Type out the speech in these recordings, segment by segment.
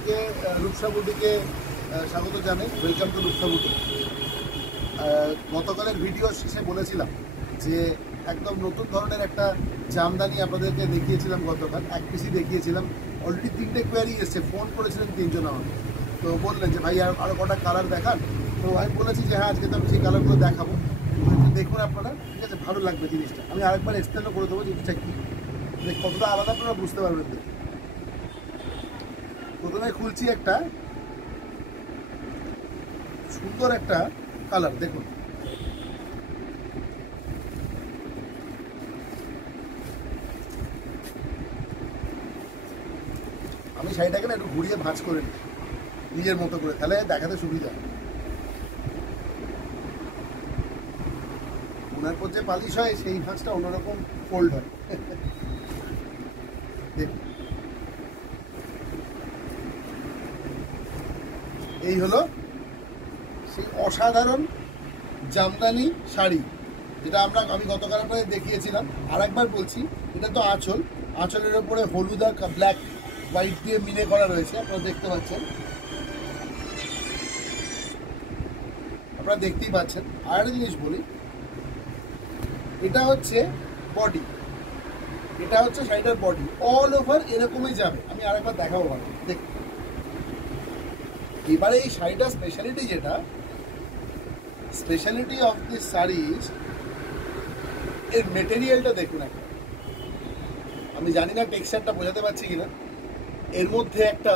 সবাইকে রূপসা বুটিকে স্বাগত জানাই। ওয়েলকাম টু রূপসা বুটি। গতকালের ভিডিও শেষে বলেছিলাম যে একদম নতুন ধরনের একটা জামদানি আপনাদেরকে দেখিয়েছিলাম। গতকাল এক পিসই দেখিয়েছিলাম, অলরেডি 3টে কোয়ারি এসছে। ফোন করেছিলেন 3জন আমাকে, তো বললেন যে ভাই আরও কটা কালার দেখান। তো আমি বলেছি যে হ্যাঁ, আজকে তো আমি সেই কালারগুলো দেখাবো, দেখুন আপনারা, ঠিক আছে? ভালো লাগবে জিনিসটা। আমি আরেকবার এক্সপ্লেনও করে দেবো জিনিসটা কী, কতটা আলাদা আপনারা বুঝতে পারবেন। প্রথমে খুলছি একটা সুন্দর একটা কালার, দেখুন। আমি শাড়িটাকে না একটু ঘুরিয়ে ভাঁজ করে নিই নিজের মতো করে, তাহলে দেখাতে সুবিধা। ওনার পর যে পালিশ হয় সেই ভাঁজটা অন্যরকম ফোল্ড হয়। দেখুন, এই হলো সেই অসাধারণ জামদানি শাড়ি যেটা আমি গতকাল আপনাদের দেখিয়েছিলাম। আর একবার বলছি, এটা তো আঁচলের ওপরে হলুদ আর ব্ল্যাক হোয়াইট দিয়ে মিলে করা রয়েছে, আপনারা দেখতে পাচ্ছেন, আপনারা দেখতেই পাচ্ছেন। আর একটা জিনিস বলি, এটা হচ্ছে বডি, এটা হচ্ছে শাড়িটার বডি, অল ওভার এরকমই যাবে। আমি আরেকবার দেখাবো, দেখুন। এবারে এই শাড়িটার স্পেশালিটি অফ দিস শাড়িজ, এর মেটেরিয়ালটা দেখুন একটা। আমি জানি না টেক্সচারটা বোঝাতে পারছি কিনা। এর মধ্যে একটা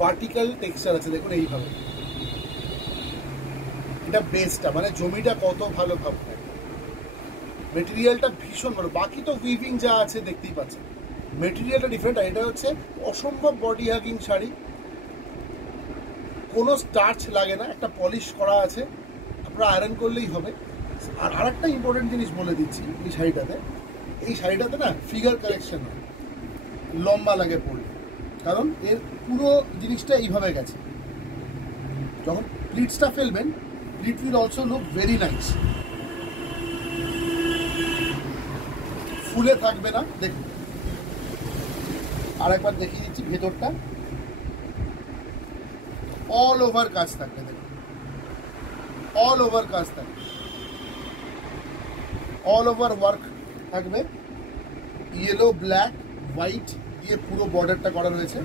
ভার্টিক্যাল টেক্সচার আছে, দেখুন এইভাবে। এটা বেসটা মানে জমিটা কত ভালো ভাববে, মেটেরিয়ালটা ভীষণ ভালো। বাকি তো উইভিং যা আছে দেখতেই পাচ্ছেন, মেটেরিয়ালটা ডিফারেন্ট। আর এটা হচ্ছে অসম্ভব বডি হাগিং শাড়ি, কোনো স্টার্চ লাগে না, একটা পলিশ করা আছে, আপনারা আয়রন করলেই হবে। আর আরেকটা ইম্পর্টেন্ট জিনিস বলে দিচ্ছি, এই শাড়িটাতে না ফিগার কারেকশন হয়, লম্বা লাগে পরলে, কারণ এর পুরো জিনিসটা এইভাবে গেছে। যখন প্লিটসটা ফেলবেন, pleat will also look very nice, ফুলে থাকবে না। দেখুন, আর একবার দেখিয়ে দিচ্ছি ভেতরটা, অল ওভার কাজ থাকবে, দেখুন, অল ওভার কাজ থাকবে, অল ওভার ওয়ার্ক থাকবে। ইয়েলো, ব্ল্যাক, হোয়াইট দিয়ে পুরো বর্ডারটা করা রয়েছে।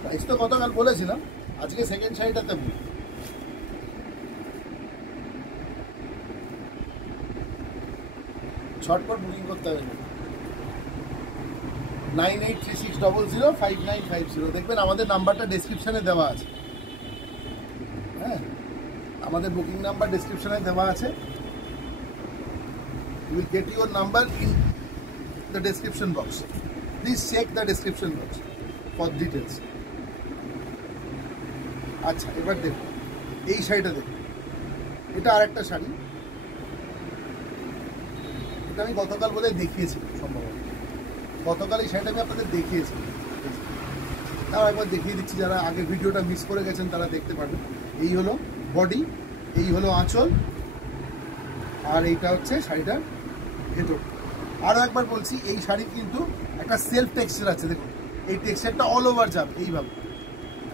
প্রাইস তো গতকাল বলেছিলাম, আজকে সেকেন্ড শাড়িটাতে বলি। ঝটপট বুকিং করতে হবে, 9836005950। দেখবেন আমাদের নাম্বারটা ডেসক্রিপশানে দেওয়া আছে। হ্যাঁ, আমাদের বুকিং নাম্বার ডেসক্রিপশানে দেওয়া আছে। You will get your number in the description box. Please check the description box for details. আচ্ছা, এবার দেখুন এই শাড়িটা, দেখুন, এটা আর একটা শাড়ি। এটা আমি গতকাল বোধহয় দেখিয়েছিলাম, সম্ভবত গতকাল এই শাড়িটা আমি আপনাদের দেখিয়েছি। তাও একবার দেখিয়ে দিচ্ছি, যারা আগের ভিডিওটা মিস করে গেছেন তারা দেখতে পারবেন। এই হলো বডি, এই হলো আঁচল, আর এইটা হচ্ছে শাড়িটার ভেতর। আরও একবার বলছি, এই শাড়ির কিন্তু একটা সেলফ টেক্সচার আছে, দেখুন। এই টেক্সচারটা অল ওভার যাবে এইভাবে।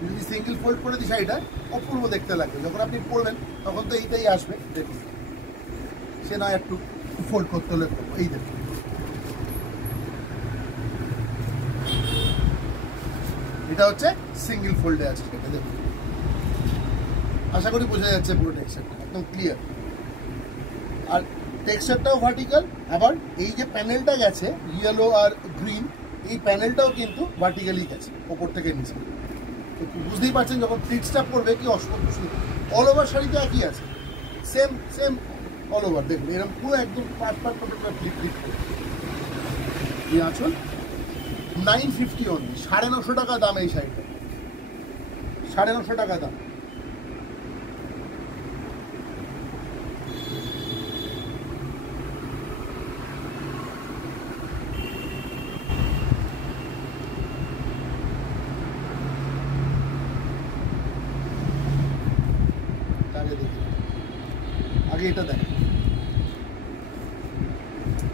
যদি সিঙ্গেল ফোল্ড করে দিই, শাড়িটা অপূর্ব দেখতে লাগবে। যখন আপনি পরবেন তখন তো এইটাই আসবে, দেখুন। সে না একটু ফোল্ড করতে হলে, এই দেখুন, এটা হচ্ছে সিঙ্গেল ফোল্ডে আছে সেটা, দেখুন। আশা করি বোঝা যাচ্ছে পুরো টেক্সচারটা একদম ক্লিয়ার। আর টেক্সচারটাও ভার্টিক্যাল। আবার এই যে প্যানেলটা গেছে ইয়েলো আর গ্রিন, এই প্যানেলটাও কিন্তু ভার্টিক্যালি গেছে ওপর থেকে নিচে। তো বুঝতেই পারছেন যখন প্লিটসটা পড়বে কি অসম্ভব সুন্দর। অল ওভার শাড়িতে একই আছে, সেম অল ওভার। দেখুন এরকম পুরো একদম পাট ফ্লিপ করে। এই আঁচল 950 অনলি, 950 টাকা দাম এই শাড়িটা, 950 টাকা দাম। আগে এটা দেখেন,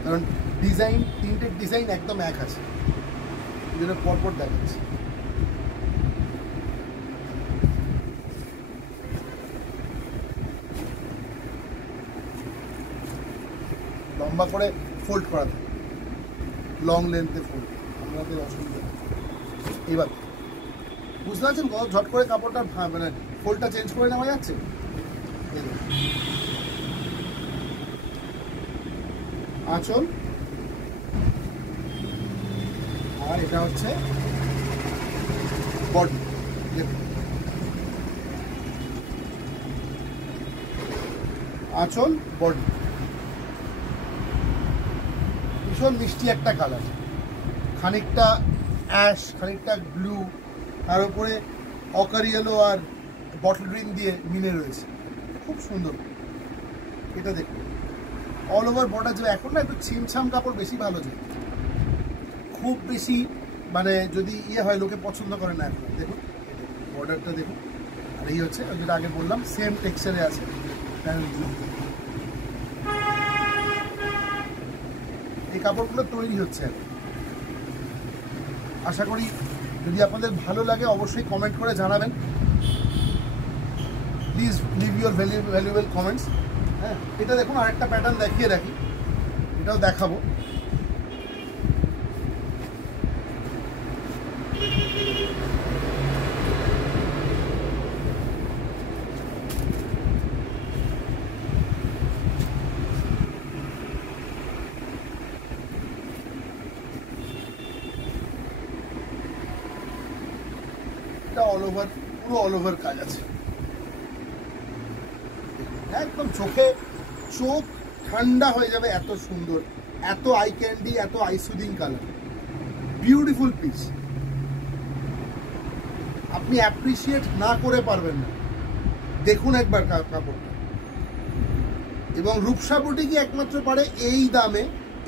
কারণ ডিজাইন, তিনটে ডিজাইন একদম এক আছে, এই জন্য পরপর দেখাচ্ছি। লম্বা করে ফোল্ড করা থাকে, লং লেন্থে ফোল্ড, আমাদের অসুবিধা। এবার বুঝতে পারছেন কত ঝট করে কাপড়টা মানে ফোল্ডটা চেঞ্জ করে নেওয়া যাচ্ছে। আঁচল, আর এটা হচ্ছে বডি। আঁচল, বডি, ভীষণ মিষ্টি একটা কালার, খানিকটা অ্যাশ, খানিকটা ব্লু, তার উপরে অকার ইয়েলো আর বটল গ্রিন দিয়ে মিলে রয়েছে, খুব সুন্দর। এটা দেখুন অল ওভার বর্ডার যাবে। এখন না একটু ছিমছাম কাপড় বেশি ভালো যায়, খুব বেশি মানে যদি ইয়ে হয় লোকে পছন্দ করে না। এখন দেখুন বর্ডারটা দেখুন, আর এই হচ্ছে যেটা আগে বললাম সেম টেক্সচারে আছে। এই কাপড়গুলো তৈরি হচ্ছে এখন। আশা করি যদি আপনাদের ভালো লাগে অবশ্যই কমেন্ট করে জানাবেন। Please leave your valuable comments. হ্যাঁ, এটা দেখুন আরেকটা প্যাটার্ন দেখিয়ে রাখি, এটাও দেখাবো। অল ওভার, পুরো অল ওভার কাজ আছে, একদম চোখ ঠান্ডা হয়ে যাবে, এত সুন্দর, এত আই ক্যান্ডি, এত I soothing colour, beautiful piece. আপনি অ্যাপ্রিসিয়েট না করে পারবেন না, দেখুন একবার কাপড়টা। এবং রূপসা বুটিকই একমাত্র পারে এই দামে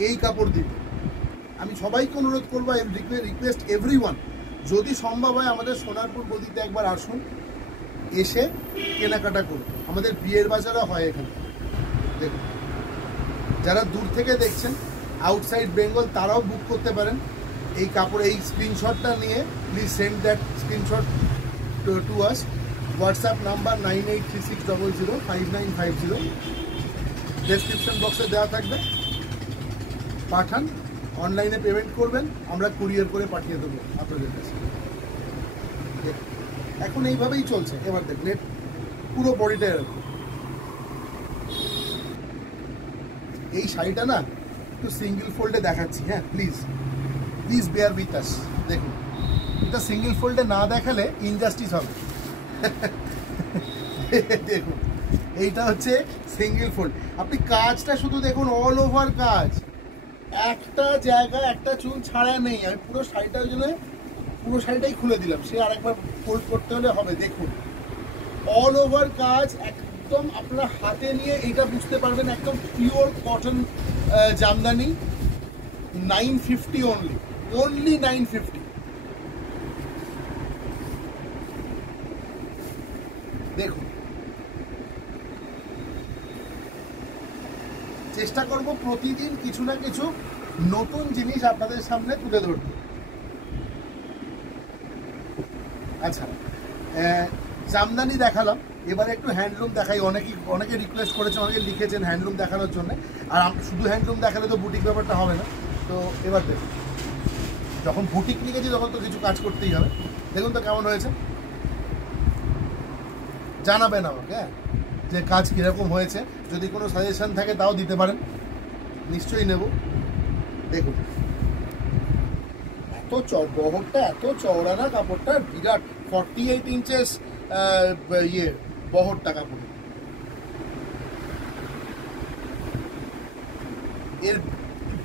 এই কাপড় দিতে। আমি সবাইকে অনুরোধ করবো, রিকোয়েস্ট এভরিওয়ান, যদি সম্ভব হয় আমাদের সোনারপুর গদিতে একবার আসুন, এসে কেনাকাটা করুন। আমাদের বিয়ের বাজারও হয় এখানে। দেখুন যারা দূর থেকে দেখছেন আউটসাইড বেঙ্গল, তারাও বুক করতে পারেন এই কাপড়। এই স্ক্রিনশটটা নিয়ে please send that screenshot to us. WhatsApp number 9836005950, description বক্সে দেওয়া থাকবে। পাঠান, অনলাইনে পেমেন্ট করবেন, আমরা কুরিয়ার করে পাঠিয়ে দেবো আপনাদের কাছে। এখন এইভাবেই চলছে। এবার দেখুন পুরো বডিটা এরকম। এই শাড়িটা না একটু সিঙ্গেল ফোল্ডে দেখাচ্ছি। হ্যাঁ, প্লিজ বেয়ার উইথ আস। দেখুন এটা সিঙ্গেল ফোল্ডে না দেখালে ইনজাস্টিস হবে। দেখুন এইটা হচ্ছে সিঙ্গেল ফোল্ড। আপনি কাজটা শুধু দেখুন, অল ওভার কাজ, একটা জায়গা একটা চুল ছাড়া নেই। আমি পুরো শাড়িটার জন্য পুরো শাড়িটাই খুলে দিলাম, সে আরেকবার ফোল্ড করতে হলে হবে। দেখুন অল ওভার কাজ, একদম আপনার হাতে নিয়ে এইটা বুঝতে পারবেন, একদম পিওর কটন জামদানি। 950 অনলি 950। দেখুন চেষ্টা করব প্রতিদিন কিছু না কিছু নতুন জিনিস আপনাদের সামনে তুলে ধরতে। আচ্ছা, জামদানি দেখালাম, এবারে একটু হ্যান্ডলুম দেখাই। অনেকে রিকোয়েস্ট করেছে, অনেকে লিখেছেন হ্যান্ডলুম দেখানোর জন্য। আর শুধু হ্যান্ডলুম দেখালে তো বুটিক ব্যাপারটা হবে না। তো এবার দেখুন, যখন বুটিক লিখেছি তখন তো কিছু কাজ করতেই হবে। দেখুন তো কেমন হয়েছে, জানাবেন আমাকে যে কাজ কীরকম হয়েছে। যদি কোনো সাজেশন থাকে তাও দিতে পারেন, নিশ্চয়ই নেব। দেখুন এত বহরটা এত চওড়া না, কাপড়টা বিরাট, 48 ইঞ্চেস বহরটা কাপড়। এর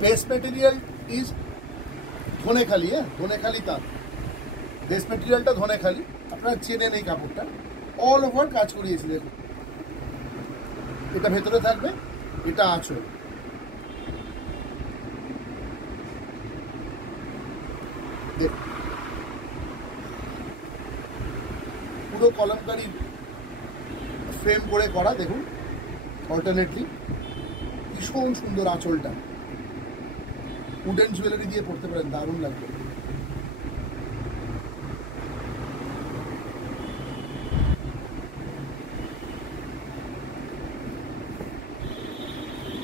বেস মেটেরিয়াল ইজ ধনেখালি। হ্যাঁ, ধনেখালি তার বেস মেটেরিয়ালটা ধনেখালি। আপনারা চেনেন এই কাপড়টা, অল ওভার কাজ করিয়েছি। দেখুন এটা ভেতরে থাকবে, এটা আঁচল। দেখুন পুরো কলমকারি ফ্রেম করে করা। দেখুন অল্টারনেটলি ভীষণ সুন্দর আঁচলটা, উডেন জুয়েলারি দিয়ে পড়তে পারেন, দারুণ লাগবে।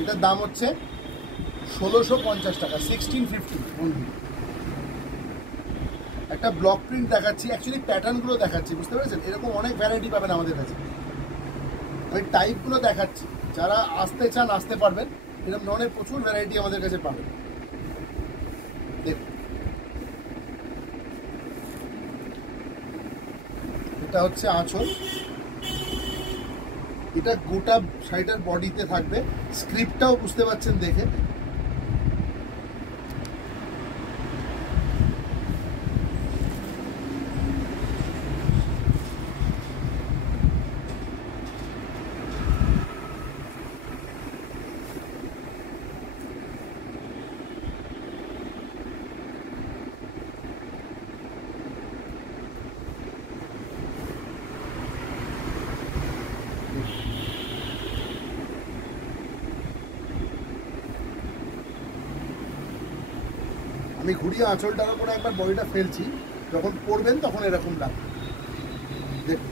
এটার দাম হচ্ছে 1650 টাকা, 1650 অনলি। একটা ব্লক প্রিন্ট দেখাচ্ছি, অ্যাকচুয়ালি প্যাটার্নগুলো দেখাচ্ছি, বুঝতে পেরেছেন? এরকম অনেক ভ্যারাইটি পাবেন আমাদের কাছে। ওই টাইপগুলো দেখাচ্ছি, যারা আসতে চান আসতে পারবেন। এরকম ধরনের প্রচুর ভ্যারাইটি আমাদের কাছে পাবেন। দেখুন, এটা হচ্ছে আঁচল, এটা গোটা শাড়িটার বডিতে থাকবে। স্ক্রিপ্টটাও বুঝতে পারছেন দেখে। আমি ঘুরিয়ে আঁচলটার উপরে একবার বডিটা ফেলছি, যখন পরবেন তখন এরকম লাগবে। দেখুন,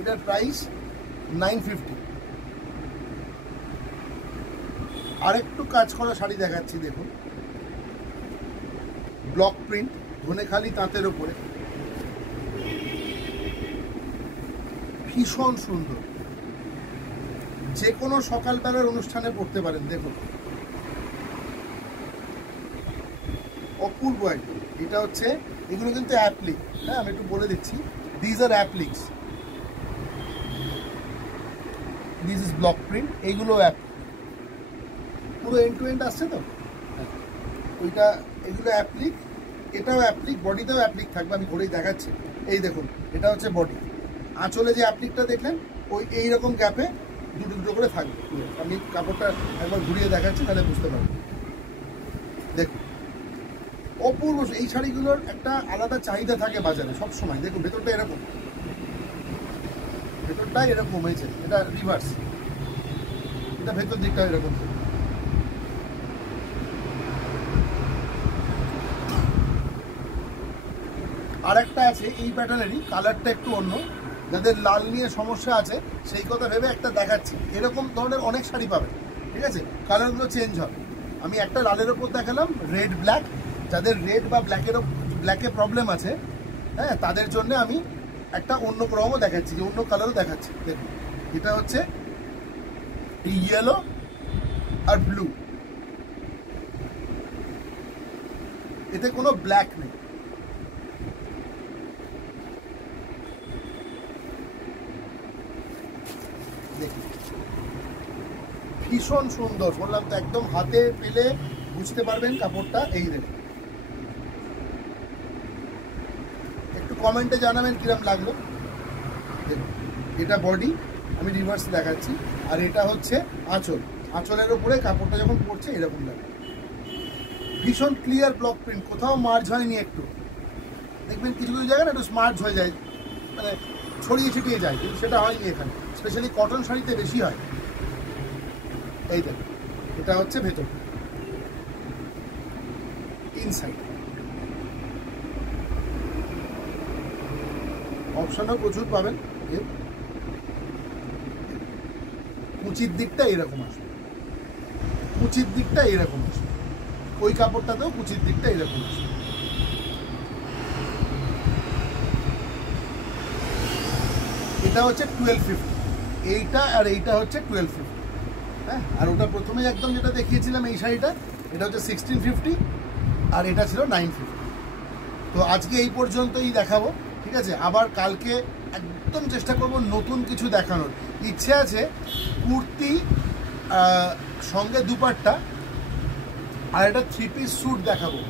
এটার প্রাইস 950। আরেকটু কাজ করা শাড়ি দেখাচ্ছি, দেখুন, ব্লক প্রিন্ট, ধনেখালি তাঁতের ওপরে, ভীষণ সুন্দর। যে কোনো সকালবেলার অনুষ্ঠানে পড়তে পারেন। দেখুন, অপূর্ব একদম। এটা হচ্ছে, এগুলো কিন্তু অ্যাপ্লিক, হ্যাঁ আমি একটু বলে দিচ্ছি, these are appliques, this is block print, এইগুলো অ্যাপ পুরো এন্ড টু এন্ড আসছে তো। ওইটা, এগুলো অ্যাপ্লিক, এটাও অ্যাপ্লিক, বডিতেও অ্যাপ্লিক থাকবে। আমি ঘুরেই দেখাচ্ছি। এই দেখুন, এটা হচ্ছে বডি। আঁচলে যে অ্যাপ্লিকটা দেখলেন, ওই এইরকম গ্যাপে দুটো দুটো করে থাকবে। আমি কাপড়টা একবার ঘুরিয়ে দেখাচ্ছি, তাহলে বুঝতে পারবেন। দেখুন, অপূর্ব। এই শাড়িগুলোর একটা আলাদা চাহিদা থাকে বাজারে সব সময়। দেখুন, ভেতরটা এরকম, ভেতরটাই এরকম হয়েছে। এটা রিভার্স, এটা ভেতর দিকটা এরকম। আর একটা আছে এই প্যাটার্নেরই, কালারটা একটু অন্য। যাদের লাল নিয়ে সমস্যা আছে সেই কথা ভেবে একটা দেখাচ্ছি। এরকম ধরনের অনেক শাড়ি পাবেন, ঠিক আছে? কালারগুলো চেঞ্জ হবে। আমি একটা লালের ওপর দেখালাম, রেড ব্ল্যাক। যাদের রেড বা ব্ল্যাকে প্রবলেম আছে, হ্যাঁ, তাদের জন্য আমি একটা অন্য রঙও দেখাচ্ছি, যে অন্য কালারও দেখাচ্ছি। দেখুন, এটা হচ্ছে ইয়েলো আর ব্লু, এতে কোনো ব্ল্যাক নেই। ভীষণ সুন্দর, বললাম তো, একদম হাতে পেলে বুঝতে পারবেন কাপড়টা। এই দেখুন, একটু কমেন্টে জানাবেন কিরম লাগলো। দেখুন, এটা বডি, আমি রিভার্স দেখাচ্ছি। আর এটা হচ্ছে আঁচল। আঁচলের উপরে কাপড়টা যখন পড়ছে এরকম লাগে। ভীষণ ক্লিয়ার ব্লক প্রিন্ট, কোথাও মার্জ হয়নি। একটু দেখবেন কিছু কিছু জায়গায় একটু স্মার্ট হয়ে যায়, মানে ছড়িয়ে ছিটিয়ে যায়, কিন্তু সেটা হয়নি এখানে। স্পেশালি কটন শাড়িতে বেশি হয়। এই দেখুন, এটা হচ্ছে ভেতর, ইনসাইড। অপশনও প্রচুর পাবেন। কুচির দিকটা এরকম আসবে, কুচির দিকটা এরকম আসবে, ওই কাপড়টাতেও কুচির দিকটা এরকম আসবে। এটা হচ্ছে 1250, এইটা আর এইটা হচ্ছে 1250। হ্যাঁ, আর ওটা প্রথমে একদম যেটা দেখিয়েছিলাম এই শাড়িটা, এটা হচ্ছে 1650, আর এটা ছিল 950। তো আজকে এই পর্যন্তই দেখাবো, ঠিক আছে? আবার কালকে একদম চেষ্টা করব নতুন কিছু দেখানোর। ইচ্ছে আছে কুর্তি সঙ্গে দুপাট্টা, আর একটা 3 পিস স্যুট দেখাবো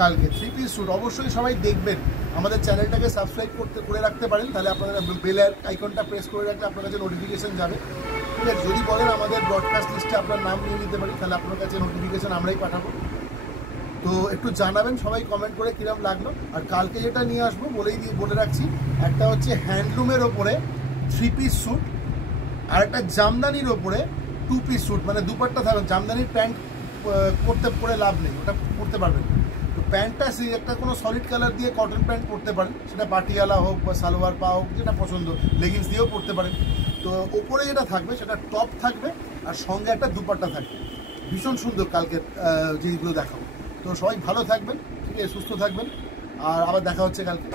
কালকে। 3 পিস স্যুট অবশ্যই সবাই দেখবেন। আমাদের চ্যানেলটাকে সাবস্ক্রাইব করে রাখতে পারেন, তাহলে আপনারা বেলের আইকনটা প্রেস করে রাখলে আপনার কাছে নোটিফিকেশন যাবে, ঠিক আছে? যদি বলেন আমাদের ব্রডকাস্ট লিস্টে আপনার নাম নিয়ে নিতে পারি, তাহলে আপনার কাছে নোটিফিকেশন আমরাই পাঠাবো। তো একটু জানাবেন সবাই কমেন্ট করে কিরম লাগলো। আর কালকে যেটা নিয়ে আসবো বলে রাখছি, একটা হচ্ছে হ্যান্ডলুমের ওপরে 3 পিস স্যুট, আর একটা জামদানির ওপরে 2 পিস স্যুট, মানে দুপাট্টা থাকবে। জামদানির প্যান্ট পরে লাভ নেই, ওটা পরতে পারবেন। তো প্যান্টটা সেই একটা কোনো সলিড কালার দিয়ে কটন প্যান্ট পরতে পারেন, সেটা পাটিয়ালা হোক বা সালোয়ার পা হোক, যেটা পছন্দ, লেগিংস দিয়েও পরতে পারেন। তো ওপরে যেটা থাকবে সেটা টপ থাকবে আর সঙ্গে একটা দুপাট্টা থাকবে। ভীষণ সুন্দর কালকে জিনিসগুলো দেখাবো। তো সবাই ভালো থাকবেন, ঠিক আছে, সুস্থ থাকবেন, আর আবার দেখা হচ্ছে কালকে।